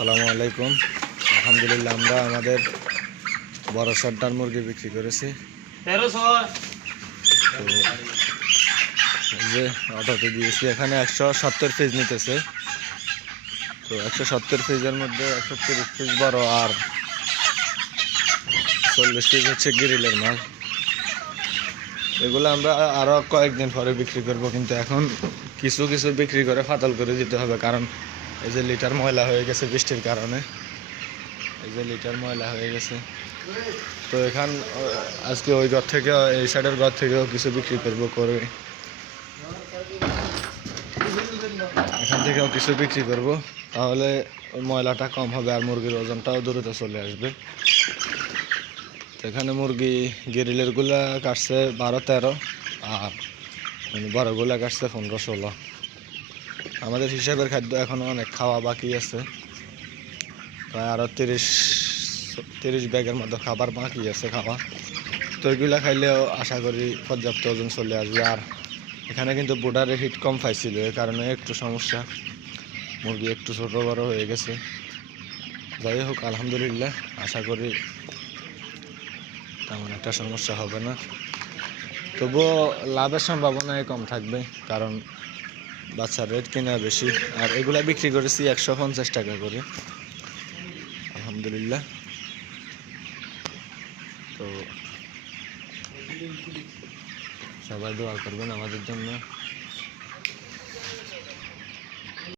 আসসালামু আলাইকুম। আলহামদুলিল্লাহ, আমরা আমাদের বড় সর্দার মুরগি বিক্রি করেছি। যে অটোতে দিয়েছি, এখানে একশো সত্তর পিস নিতেছে। তো একশো সত্তর পিসের মধ্যে একশো তিরিশ পিস বড় আর চল্লিশ পিস হচ্ছে গ্রিলের মাল। এগুলো আমরা আরও কয়েকদিন পরে বিক্রি করব, কিন্তু এখন কিছু কিছু বিক্রি করে ফাতল করে দিতে হবে, কারণ এই যে লিটার ময়লা হয়ে গেছে বৃষ্টির কারণে। এই যে লিটার ময়লা হয়ে গেছে। তো এখান, আজকে ওই ঘর থেকে, এই সাইডের ঘর থেকেও কিছু বিক্রি করব করে। এখান থেকেও কিছু বিক্রি করব। তাহলে ময়লাটা কম হবে আর মুরগির ওজনটাও দ্রুত চলে আসবে। তো এখানে মুরগি গেরিলেরগুলা কাটছে বারো তেরো, আর বড়গুলা কাটছে পনেরো ষোলো। আমাদের হিসাবের খাদ্য এখনও অনেক খাওয়া বাকি আছে। প্রায় আরও তিরিশ তিরিশ ব্যাগের মতো খাবার বাকি আছে খাওয়া। তো ওইগুলা খাইলেও আশা করি পর্যাপ্ত ওজন চলে আসবে। আর এখানে কিন্তু বোর্ডারে হিট কম পাইছিল এই কারণে একটু সমস্যা। মুরগি একটু ছোট বড় হয়ে গেছে। যাই হোক, আলহামদুলিল্লাহ, আশা করি তেমন একটা সমস্যা হবে না। তবুও লাভের সম্ভাবনাই কম থাকবে, কারণ বাচ্চার রেট কেনা বেশি, আর এগুলা বিক্রি করেছি একশো পঞ্চাশ টাকা করে। আলহামদুলিল্লাহ। তো সবাই দোয়া করবেন আমাদের জন্য।